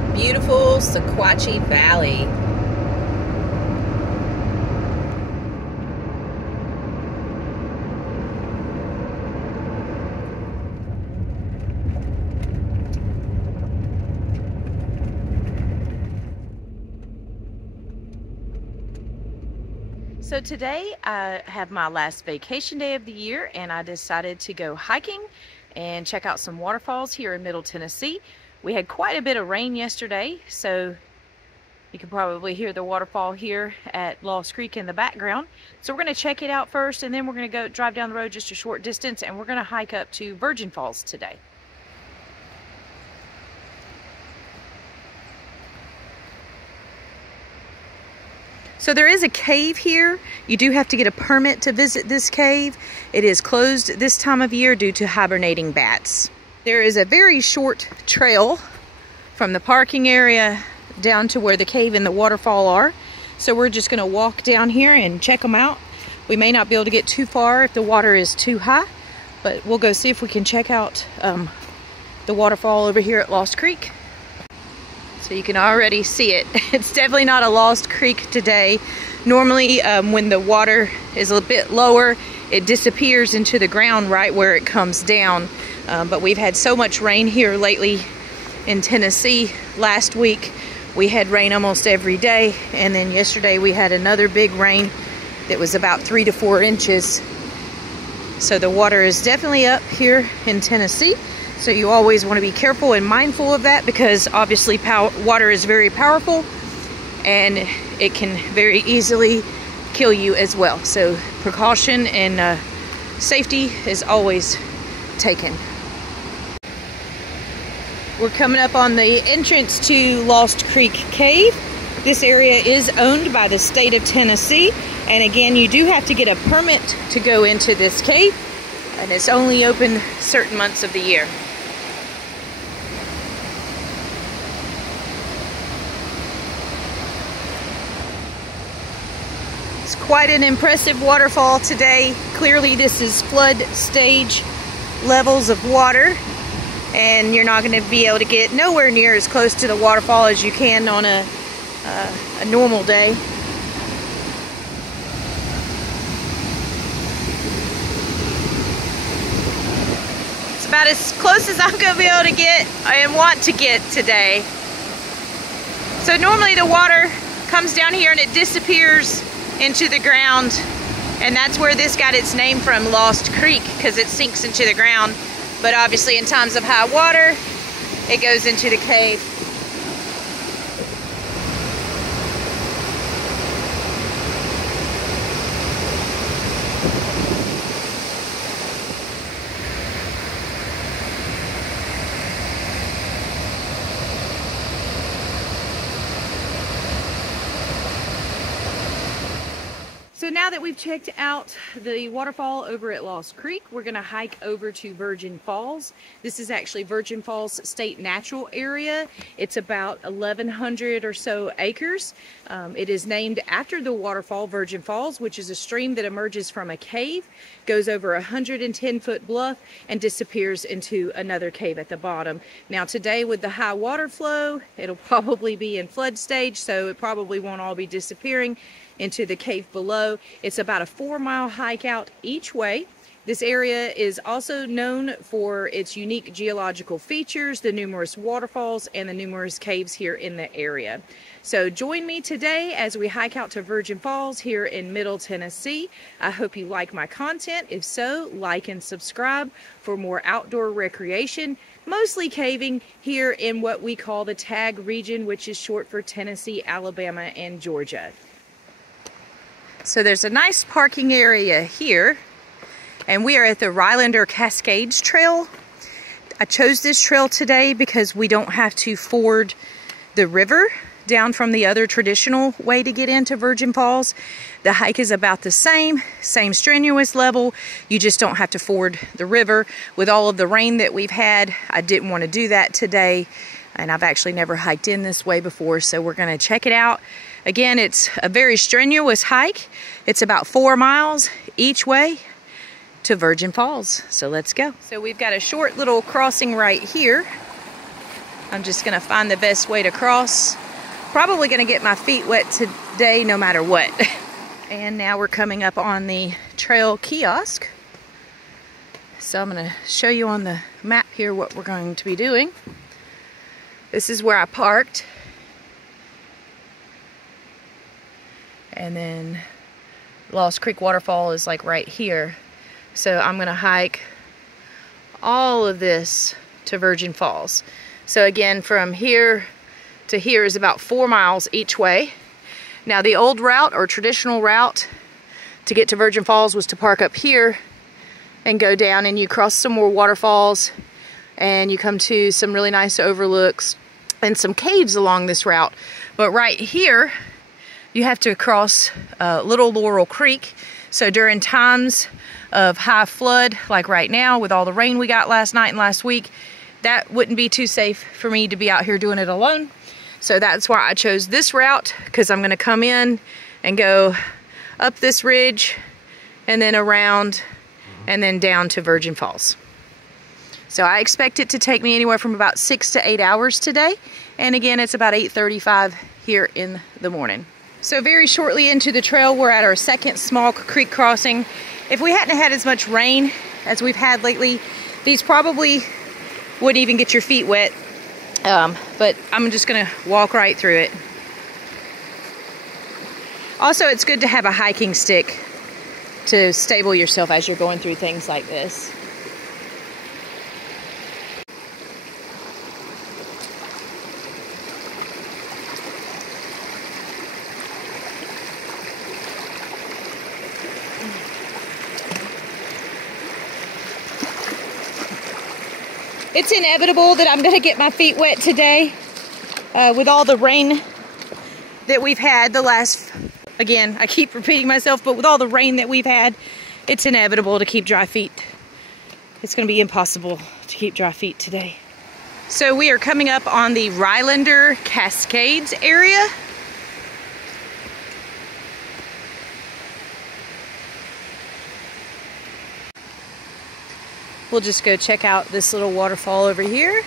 to beautiful Sequatchie Valley. So today I have my last vacation day of the year, and I decided to go hiking and check out some waterfalls here in Middle Tennessee. We had quite a bit of rain yesterday, so you can probably hear the waterfall here at Lost Creek in the background. So we're going to check it out first, and then we're going to go drive down the road just a short distance, and we're going to hike up to Virgin Falls today. So there is a cave here. You do have to get a permit to visit this cave. It is closed this time of year due to hibernating bats. There is a very short trail from the parking area down to where the cave and the waterfall are. So we're just gonna walk down here and check them out. We may not be able to get too far if the water is too high, but we'll go see if we can check out the waterfall over here at Lost Creek. So you can already see it. It's definitely not a Lost Creek today. Normally when the water is a bit lower, it disappears into the ground right where it comes down. But we've had so much rain here lately in Tennessee. Last week we had rain almost every day, and then yesterday we had another big rain that was about 3 to 4 inches. So the water is definitely up here in Tennessee. So you always want to be careful and mindful of that, because obviously water is very powerful and it can very easily kill you as well. So precaution and safety is always taken. We're coming up on the entrance to Lost Creek Cave. This area is owned by the state of Tennessee, and again, you do have to get a permit to go into this cave, and it's only open certain months of the year. It's quite an impressive waterfall today. Clearly this is flood stage levels of water, and you're not going to be able to get nowhere near as close to the waterfall as you can on a normal day. It's about as close as I'm going to be able to get and want to get today. So normally the water comes down here and it disappears into the ground, and that's where this got its name from, Lost Creek, because it sinks into the ground. But obviously in times of high water, it goes into the cave. So now that we've checked out the waterfall over at Lost Creek, we're going to hike over to Virgin Falls. This is actually Virgin Falls State Natural Area. It's about 1,100 or so acres. It is named after the waterfall, Virgin Falls, which is a stream that emerges from a cave, goes over a 110-foot bluff, and disappears into another cave at the bottom. Now today, with the high water flow, it'll probably be in flood stage, so it probably won't all be disappearing into the cave below. It's about a 4-mile hike out each way. This area is also known for its unique geological features, the numerous waterfalls, and the numerous caves here in the area. So join me today as we hike out to Virgin Falls here in Middle Tennessee. I hope you like my content. If so, like and subscribe for more outdoor recreation, mostly caving here in what we call the TAG region, which is short for Tennessee, Alabama, and Georgia. So there's a nice parking area here, and we are at the Rylander Cascades Trail. I chose this trail today because we don't have to ford the river down from the other traditional way to get into Virgin Falls. The hike is about the same strenuous level. You just don't have to ford the river. With all of the rain that we've had, I didn't want to do that today, and I've actually never hiked in this way before, so we're going to check it out. Again, it's a very strenuous hike. It's about 4 miles each way to Virgin Falls. So let's go. So we've got a short little crossing right here. I'm just gonna find the best way to cross. Probably gonna get my feet wet today no matter what. And now we're coming up on the trail kiosk. So I'm gonna show you on the map here what we're going to be doing. This is where I parked. And then Lost Creek Waterfall is like right here. So I'm gonna hike all of this to Virgin Falls. So again, from here to here is about 4 miles each way. Now the old route or traditional route to get to Virgin Falls was to park up here and go down, and you cross some more waterfalls and you come to some really nice overlooks and some caves along this route. But right here, you have to cross Little Laurel Creek. So during times of high flood, like right now with all the rain we got last night and last week, that wouldn't be too safe for me to be out here doing it alone. So that's why I chose this route, because I'm gonna come in and go up this ridge and then around and then down to Virgin Falls. So I expect it to take me anywhere from about 6 to 8 hours today. And again, it's about 8:35 here in the morning. So very shortly into the trail, we're at our second small creek crossing. If we hadn't had as much rain as we've had lately, these probably wouldn't even get your feet wet. But I'm just gonna walk right through it. Also, it's good to have a hiking stick to stable yourself as you're going through things like this. It's inevitable that I'm gonna get my feet wet today with all the rain that we've had the last, again, I keep repeating myself, but with all the rain that we've had, it's inevitable to keep dry feet. It's gonna be impossible to keep dry feet today. So we are coming up on the Rylander Cascades area. We'll just go check out this little waterfall over here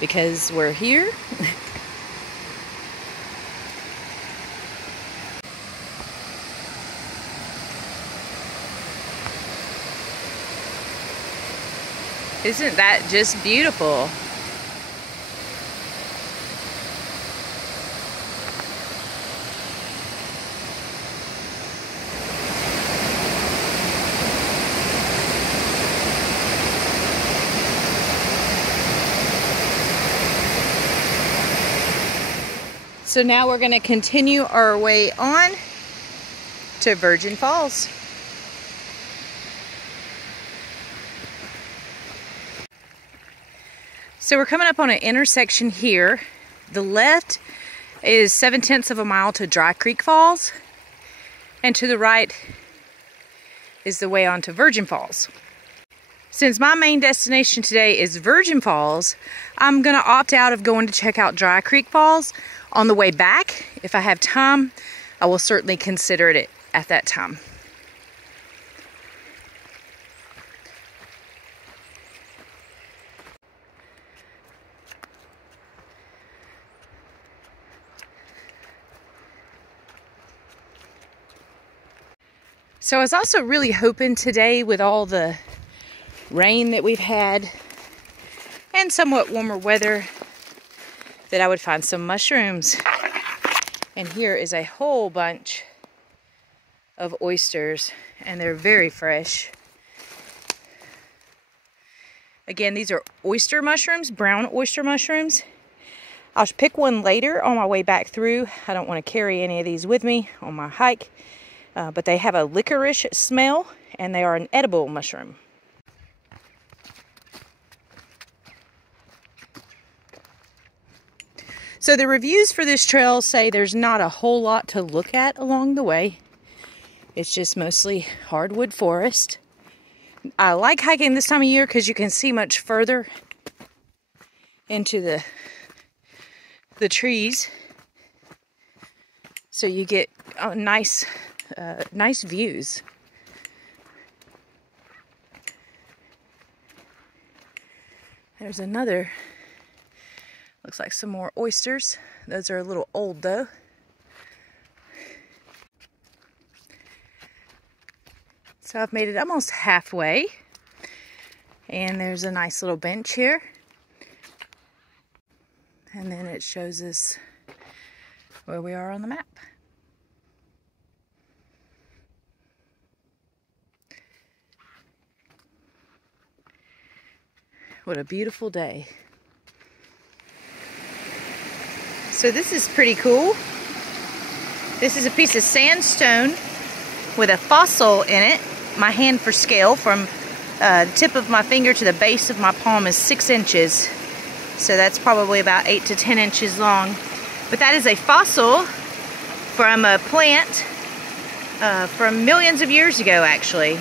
because we're here. Isn't that just beautiful? So now we're going to continue our way on to Virgin Falls. So we're coming up on an intersection here. The left is 7/10 of a mile to Dry Creek Falls, and to the right is the way on to Virgin Falls. Since my main destination today is Virgin Falls, I'm gonna opt out of going to check out Dry Creek Falls. On the way back, if I have time, I will certainly consider it at that time. So I was also really hoping today, with all the rain that we've had and somewhat warmer weather, that I would find some mushrooms. And here is a whole bunch of oysters, and they're very fresh. Again, these are oyster mushrooms, brown oyster mushrooms. I'll pick one later on my way back through. I don't want to carry any of these with me on my hike, but they have a licorice smell, and they are an edible mushroom. So the reviews for this trail say there's not a whole lot to look at along the way. It's just mostly hardwood forest. I like hiking this time of year because you can see much further into the trees. So you get nice views. There's another Looks like some more oysters. Those are a little old though. So I've made it almost halfway. And there's a nice little bench here. And then it shows us where we are on the map. What a beautiful day. So this is pretty cool. This is a piece of sandstone with a fossil in it. My hand for scale from the tip of my finger to the base of my palm is 6 inches. So that's probably about 8 to 10 inches long. But that is a fossil from a plant from millions of years ago, actually.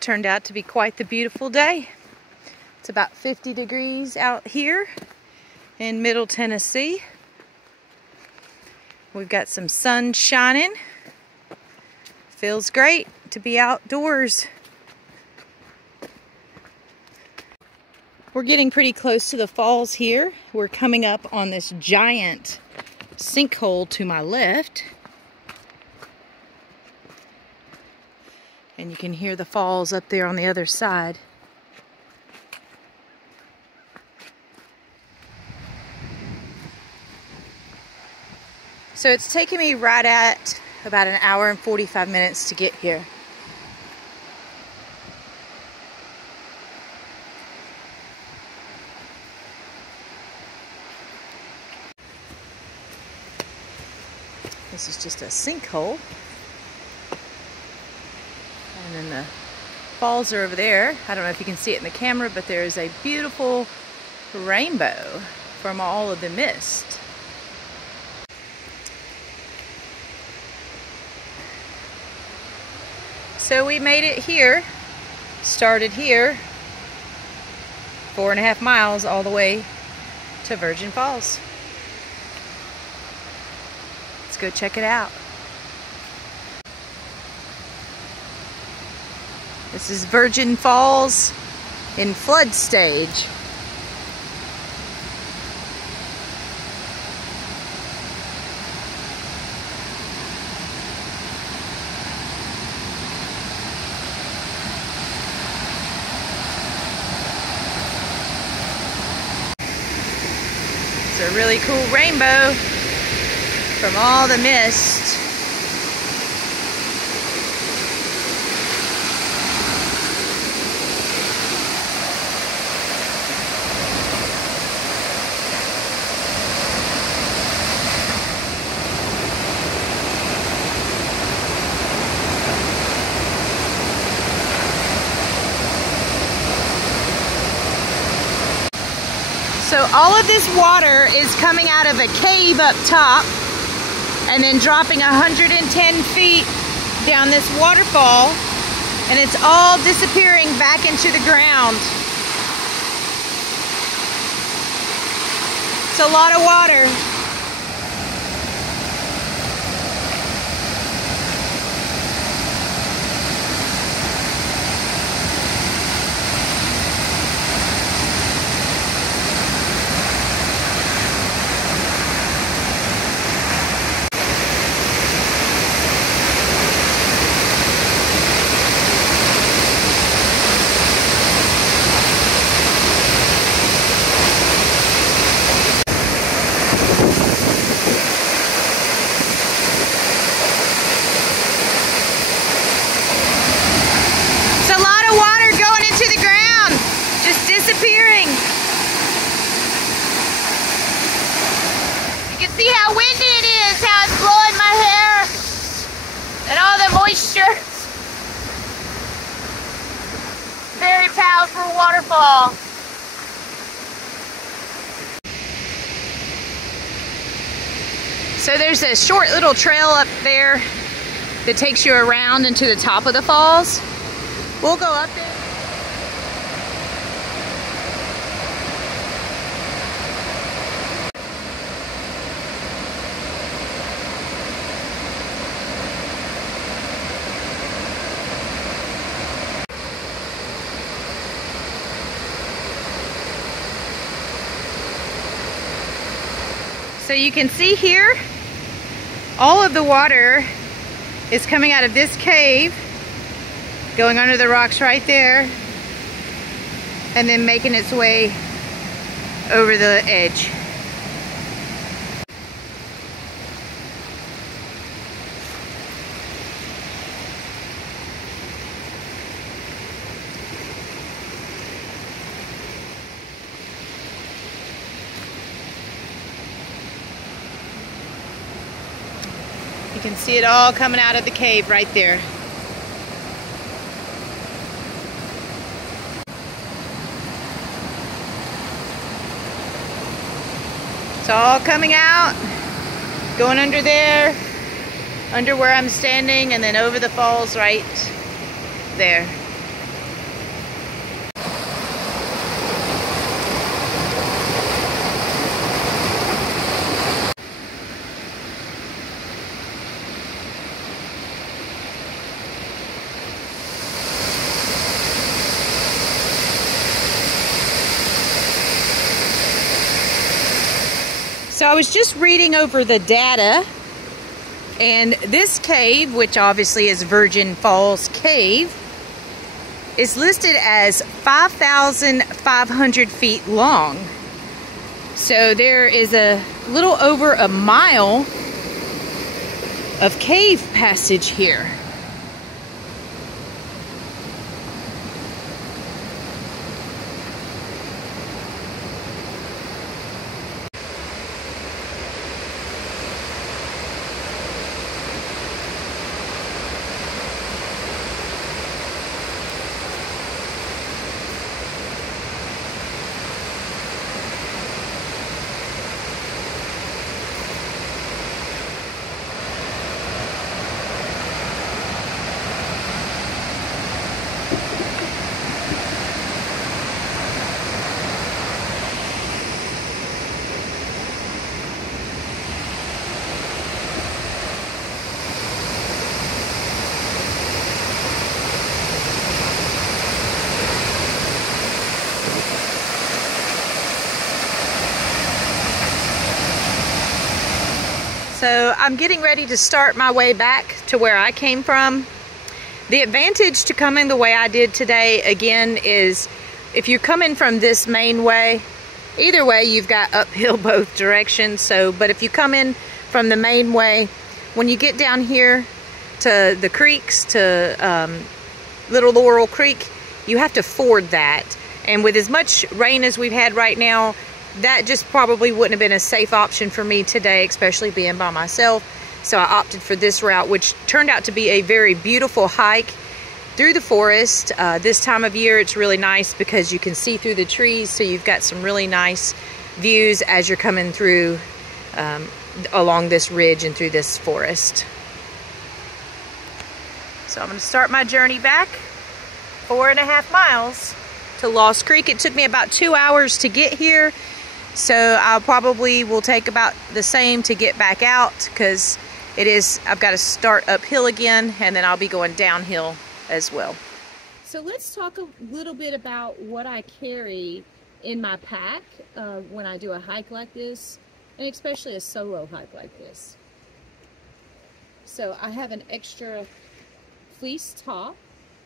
Turned out to be quite the beautiful day. It's about 50 degrees out here in Middle Tennessee. We've got some sun shining. Feels great to be outdoors. We're getting pretty close to the falls here. We're coming up on this giant sinkhole to my left. And you can hear the falls up there on the other side. So it's taken me right at about an hour and 45 minutes to get here. This is just a sinkhole. And then the falls are over there. I don't know if you can see it in the camera, but there is a beautiful rainbow from all of the mist. So we made it here, started here, 4.5 miles all the way to Virgin Falls. Let's go check it out. This is Virgin Falls in flood stage. It's a really cool rainbow from all the mist. So all of this water is coming out of a cave up top and then dropping 110 feet down this waterfall, and it's all disappearing back into the ground. It's a lot of water. Disappearing. You can see how windy it is, how it's blowing my hair and all the moisture. Very powerful waterfall. So there's a short little trail up there that takes you around into the top of the falls. We'll go up there. So you can see here, all of the water is coming out of this cave, going under the rocks right there, and then making its way over the edge. You can see it all coming out of the cave right there. It's all coming out, going under there, under where I'm standing, and then over the falls right there. So I was just reading over the data, and this cave, which obviously is Virgin Falls Cave, is listed as 5,500 feet long. So there is a little over a mile of cave passage here. So I'm getting ready to start my way back to where I came from. The advantage to coming the way I did today, again, is if you're coming from this main way, either way you've got uphill both directions. But if you come in from the main way, when you get down here to the creeks, to Little Laurel Creek, you have to ford that. And with as much rain as we've had right now, that just probably wouldn't have been a safe option for me today, especially being by myself. So I opted for this route, which turned out to be a very beautiful hike through the forest. This time of year, it's really nice because you can see through the trees, so you've got some really nice views as you're coming through along this ridge and through this forest. So I'm going to start my journey back 4.5 miles to Lost Creek. It took me about 2 hours to get here. So I probably will take about the same to get back out, because I've got to start uphill again, and then I'll be going downhill as well. So let's talk a little bit about what I carry in my pack when I do a hike like this, and especially a solo hike like this. So I have an extra fleece top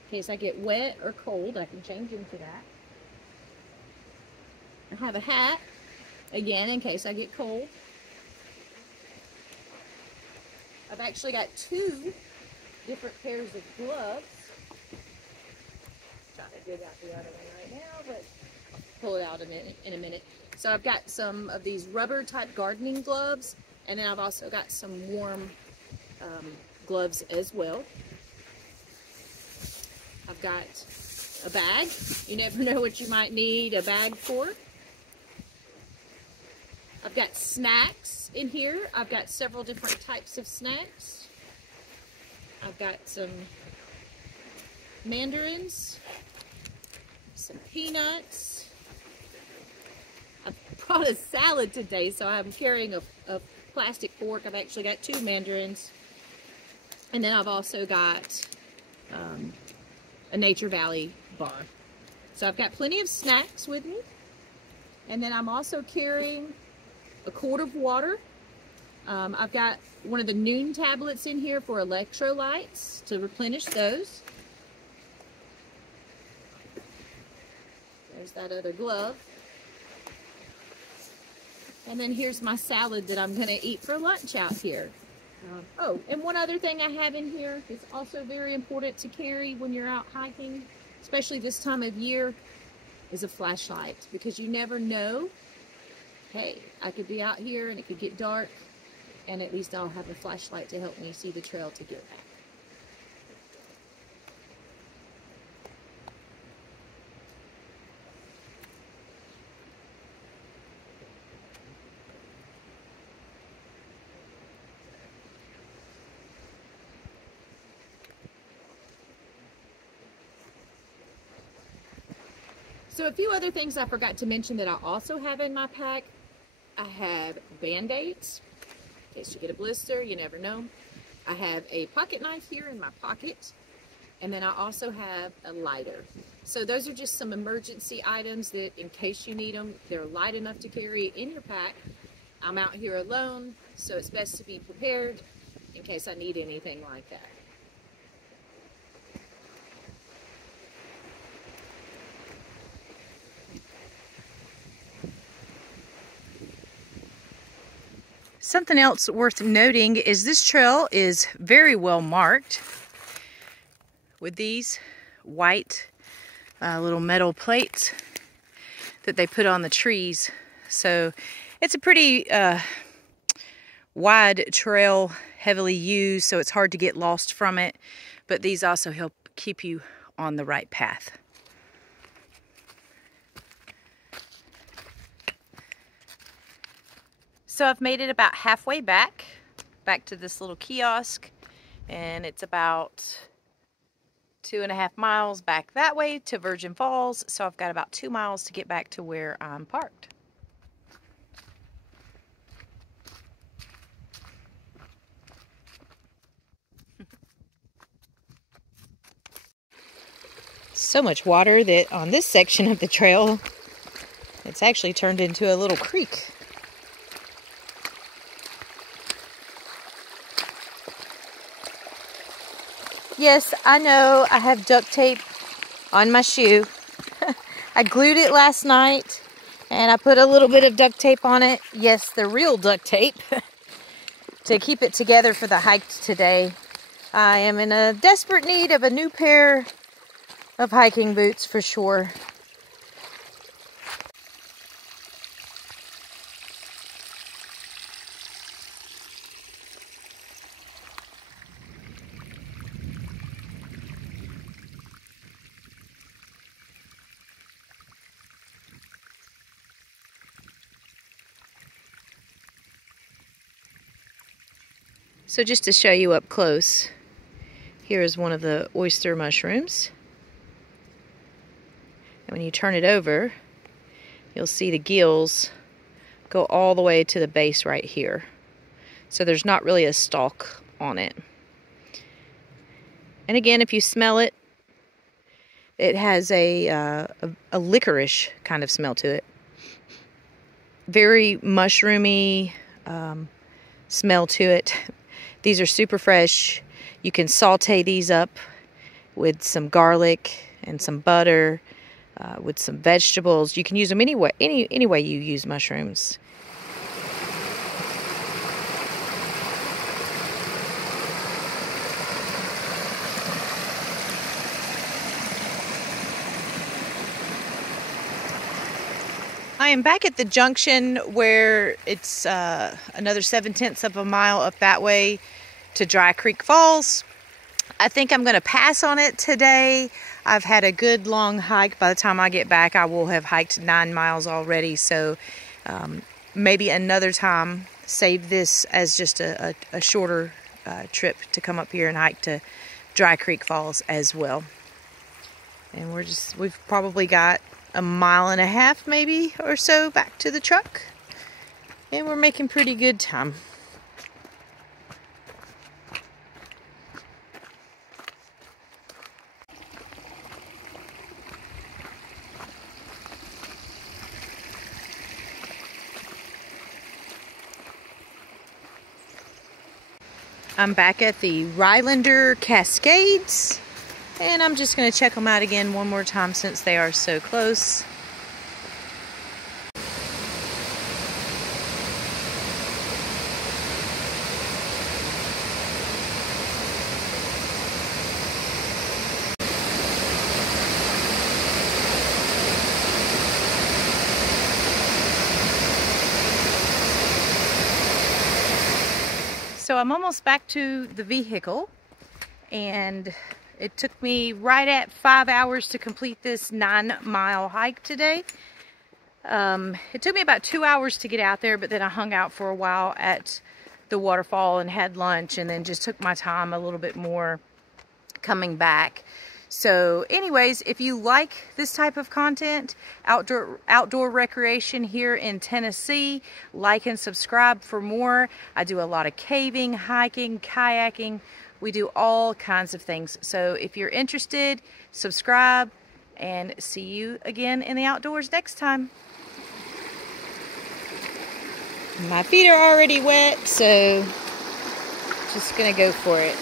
in case I get wet or cold. I can change into that. I have a hat, again, in case I get cold. I've actually got 2 different pairs of gloves. I'm trying to dig out the other one right now, but I'll pull it out in a minute. So I've got some of these rubber type gardening gloves, and then I've also got some warm gloves as well. I've got a bag. You never know what you might need a bag for. I've got snacks in here. I've got several different types of snacks. I've got some mandarins, some peanuts. I brought a salad today, so I'm carrying a plastic fork. I've actually got 2 mandarins. And then I've also got a Nature Valley bar. So I've got plenty of snacks with me. And then I'm also carrying a quart of water I've got one of the Noon tablets in here for electrolytes to replenish those. There's that other glove. And then here's my salad that I'm going to eat for lunch out here. Oh, and one other thing I have in here is also very important to carry when you're out hiking, especially this time of year, is a flashlight, because you never know. Hey, I could be out here and it could get dark, and at least I'll have a flashlight to help me see the trail to get back. So a few other things I forgot to mention that I also have in my pack. I have Band-Aids, in case you get a blister, you never know. I have a pocket knife here in my pocket, and then I also have a lighter. So those are just some emergency items that, in case you need them, they're light enough to carry in your pack. I'm out here alone, so it's best to be prepared in case I need anything like that. Something else worth noting is this trail is very well marked with these white little metal plates that they put on the trees. So it's a pretty wide trail, heavily used, so it's hard to get lost from it. But these also help keep you on the right path. So I've made it about halfway back to this little kiosk, and it's about 2.5 miles back that way to Virgin Falls. So I've got about 2 miles to get back to where I'm parked. So much water that on this section of the trail, it's actually turned into a little creek. Yes, I know I have duct tape on my shoe. I glued it last night and I put a little bit of duct tape on it. Yes, the real duct tape to keep it together for the hike today. I am in a desperate need of a new pair of hiking boots for sure. So just to show you up close, here is one of the oyster mushrooms. And when you turn it over, you'll see the gills go all the way to the base right here. So there's not really a stalk on it. And again, if you smell it, it has a licorice kind of smell to it. Very mushroomy smell to it. These are super fresh. You can saute these up with some garlic and some butter, with some vegetables. You can use them any way you use mushrooms. I am back at the junction where it's another 7/10 of a mile up that way to Dry Creek Falls. I think I'm going to pass on it today. I've had a good long hike. By the time I get back, I will have hiked 9 miles already. So maybe another time, save this as just a shorter trip to come up here and hike to Dry Creek Falls as well. And we've probably got 1.5 miles maybe or so back to the truck. And we're making pretty good time. I'm back at the Rylander Cascades, and I'm just going to check them out again one more time since they are so close. So I'm almost back to the vehicle, and it took me right at 5 hours to complete this 9-mile hike today. It took me about 2 hours to get out there, but then I hung out for a while at the waterfall and had lunch, and then just took my time a little bit more coming back. So anyways, if you like this type of content, outdoor recreation here in Tennessee, like and subscribe for more. I do a lot of caving, hiking, kayaking. We do all kinds of things. So if you're interested, subscribe, and see you again in the outdoors next time. My feet are already wet, so just gonna go for it.